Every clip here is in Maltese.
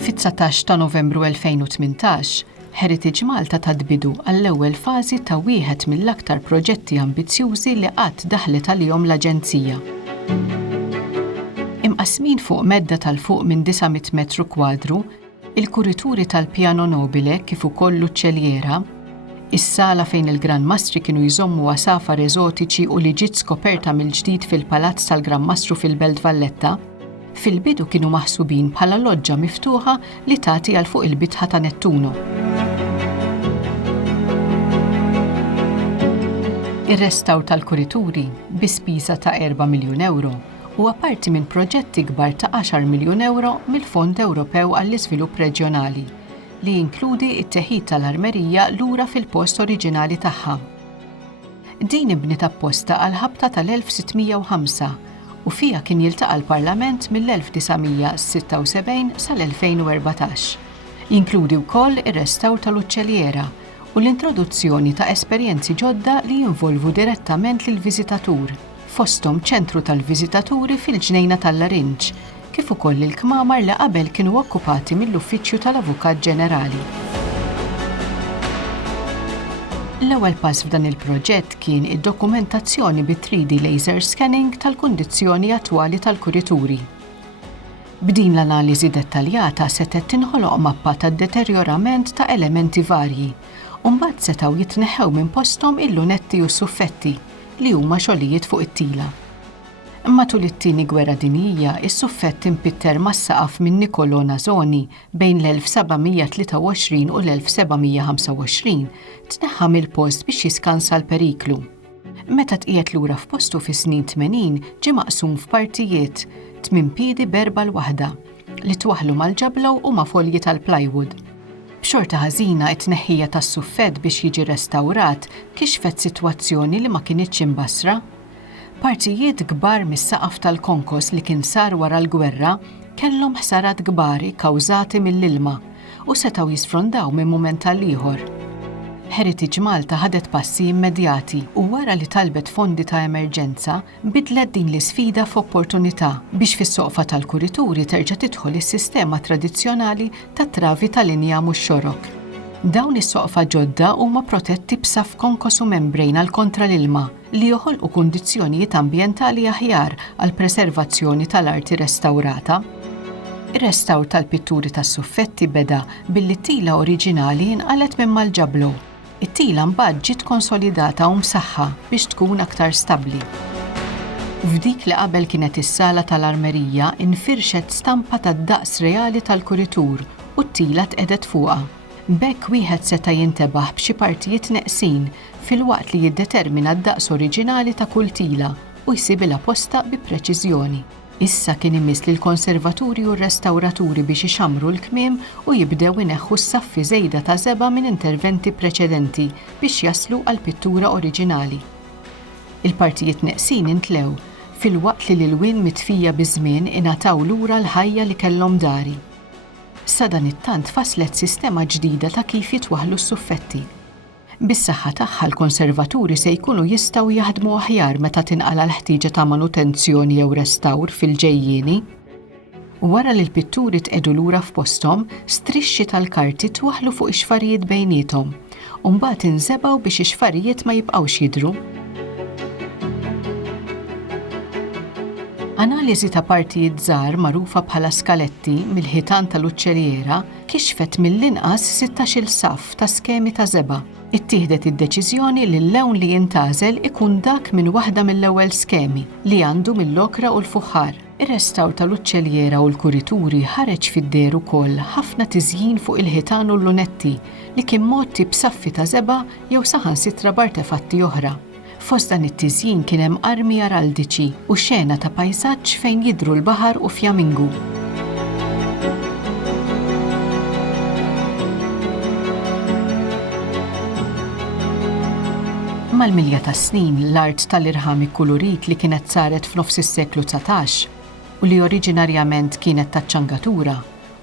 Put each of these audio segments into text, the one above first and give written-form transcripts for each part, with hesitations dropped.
Fit-19 ta' Novembru 2018, Heritage Malta tadbidu għall-ewwel fażi ta' wieħed mill-aktar proġetti ambizzjużi li qatt daħlet għalihom l-Aġenzija. Imqasmin fuq medda tal-fuq minn 900 metru kwadru, il-kurituri tal-Piano Nobile kif ukoll l-uċċelliera, is-sala fejn il-Gran Mastri kienu jżommu għasafar eżotiċi u li ġiet skoperta mill-ġdid fil-Palazz tal-Gran Mastru fil-Belt Valletta, fil-bidu kienu maħsubin bħala loġġa miftuħa li tagħti għal fuq il-bitħa ta' Nettuno. Ir-restawr tal-kurituri bi spiża ta' 4 miljun euro huwa parti minn proġetti kbar ta' 10 miljun euro mill-Fond Ewropew għall-Iżvilupp Reġjonali li jinkludi t-teħid tal-armerija lura fil-post oriġinali tagħha. Din inbniet apposta għal ħabta tal-1605 u fija kien jiltaqa' l-Parlament mill-1976 sal-2014. Jinkludi wkoll ir-restawr tal-uċċelliera u l-introduzzjoni ta' esperjenzi ġodda li jinvolvu direttament lill-viżitatur, fosthom ċentru tal-viżitaturi fil-Ġnejna tal-Larinġ, kif ukoll il-kmamar li qabel kienu okkupati mill-Uffiċċju tal-Avukat Ġenerali. L-ewwel pass f'dan il-proġett kien id-dokumentazzjoni bi 3D laser scanning tal-kundizzjoni attwali tal-kurituri. B'din l-analiżi dettaljata setet tinħoloq mappa tad-deterjorament ta' elementi varji u mbagħad setgħu jitneħħew minn posthom il-lunetti u s-suffetti li huma xogħlijiet fuq it-tila. Matul it-tieni gwerra dinjija, is-suffett impitter mas-saqaf minn Niccolò Nazoni bejn l-1723 u l-1725 tneħħa mill-post biex jiskansa l-periklu. Meta tqiegħed lura f'postu fis-snin 80 ġie maqsum f'partijiet 8 piedi b'4 l-waħda li twaħħlu mal-ġablaw u ma' folji tal-plywood. B'xorta ħażina t-tneħħija tas-suffett biex jiġi restawrat kixfet sitwazzjoni li ma kinitx imbassra. Partijiet kbar mis-saqaf tal-konkos li kien sar wara l-gwerra kellhom ħsarat kbari kawżati mill-ilma u setgħu jisfrondaw minn mument tal ieħor. Heritage Malta ħadet passi immedjati u wara li talbet fondi ta' emerġenza bidlet din l-isfida f'opportunità biex fis-soqfa tal-kurituri terġa' tidħol is-sistema tradizzjonali tat-travi tal-injam u x-xorok. Dawn is-soqfa ġodda huma protetti b'saf konkos u membrejn għal kontra l-ilma li joħolqu kundizzjonijiet ambjentali aħjar għal preservazzjoni tal-arti restawrata. Ir-restawr tal-pitturi tas-suffetti beda billi t-tila oriġinali inqalet minn mal-ġablu. It-tila mbagħad ġiet konsolidata u msaħħa biex tkun aktar stabbli. F'dik li qabel kienet is-sala tal-armerija infirxet stampa tad-daqs reali tal-kuritur u t-tila tqedet fuqha. B'hekk wieħed seta' jintebaħ b'xi partijiet neqsin filwaqt li jiddetermina d-daqs oriġinali ta' kull tila u jsibilha posta bi preċiżjoni. Issa kien imiss lill-konservaturi u r-restawraturi biex ixammru l-kmiem u jibdew ineħħu s-saffi żejda ta' żeba minn interventi preċedenti biex jaslu għall-pittura oriġinali. Il-partijiet neqsin intlew filwaqt li l-ilwien mitfija biż-żmien ingħataw lura l-ħajja li kellhom dari. Sadan it-tant faslet sistema ġdida ta' kif jitwaħħlu s-suffetti. Bis-saħħa tagħha l-konservaturi se jkunu jistgħu jaħdmu aħjar meta tinqala l-ħtieġa ta' manutenzjoni jew restawr fil-ġejjieni. Wara li l-pitturi tqedu lura f'posthom, strixxi tal-karti twaħħlu fuq ix-xfarijiet bejniethom u mbagħad inżebgħu biex ix-xfarijiet ma jibqgħux jidhru. Analiżi ta' partijiet żgħar magħrufa bħala skaletti mill-ħitan tal-uċċelliera kixfet mill-inqas 16-il saff ta' skemi ta' żeba. Ittieħdet id-deċiżjoni li l-lewn li jintgħażel ikun dak minn waħda mill-ewwel skemi li għandu mill-okra u l-fuħħar. Ir-restawr tal-uċċelliera u l-kurituri ħareġ fid-deher ukoll ħafna tiżjin fuq il-ħitan u l-lunetti li kien motti b'saffi ta' żeba jew saħansitra b'artefatti oħra. Fost dan it-tiżjin kien hemm armi araldiċi u xena ta' pajsaġġ fejn jidhru l-baħar u fjamingu. Mal-milja ta' snin l-art tal-irħam ikkulurit li kienet saret f'nofs is-seklu 19 u li oriġinarjament kienet taċ-ċangatura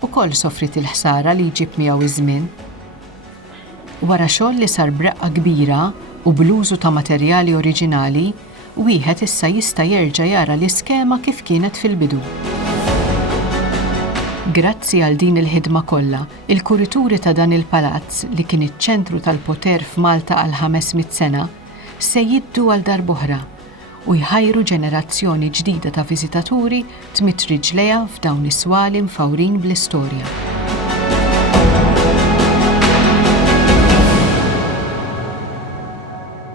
ukoll sofrit il-ħsara li jġib miegħu iż-żmien. Wara xogħol li sar b'reqqa kbira u bl-użu ta' materjali oriġinali, wieħed issa jista' jerġa' jara l-iskema kif kienet fil-bidu. Grazzi għal din il-ħidma kollha, il-kurituri ta' dan il-palazz li kien iċ-ċentru tal-poter f'Malta għal 500 sena se jiddu għal darb'oħra u jħajru ġenerazzjoni ġdida ta' viżitaturi tmit riġlejha f'dawn is-swali mfawrin bl-istorja.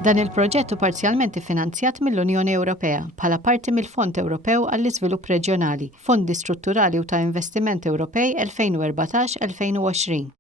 Dan il-proġett hu parzjalment iffinanzjat mill-Unjoni Ewropea bħala parti mill-Fond Ewropew għall-Iżvilupp Reġjonali, Fondi Strutturali u ta' Investiment Ewropej 2014-2020.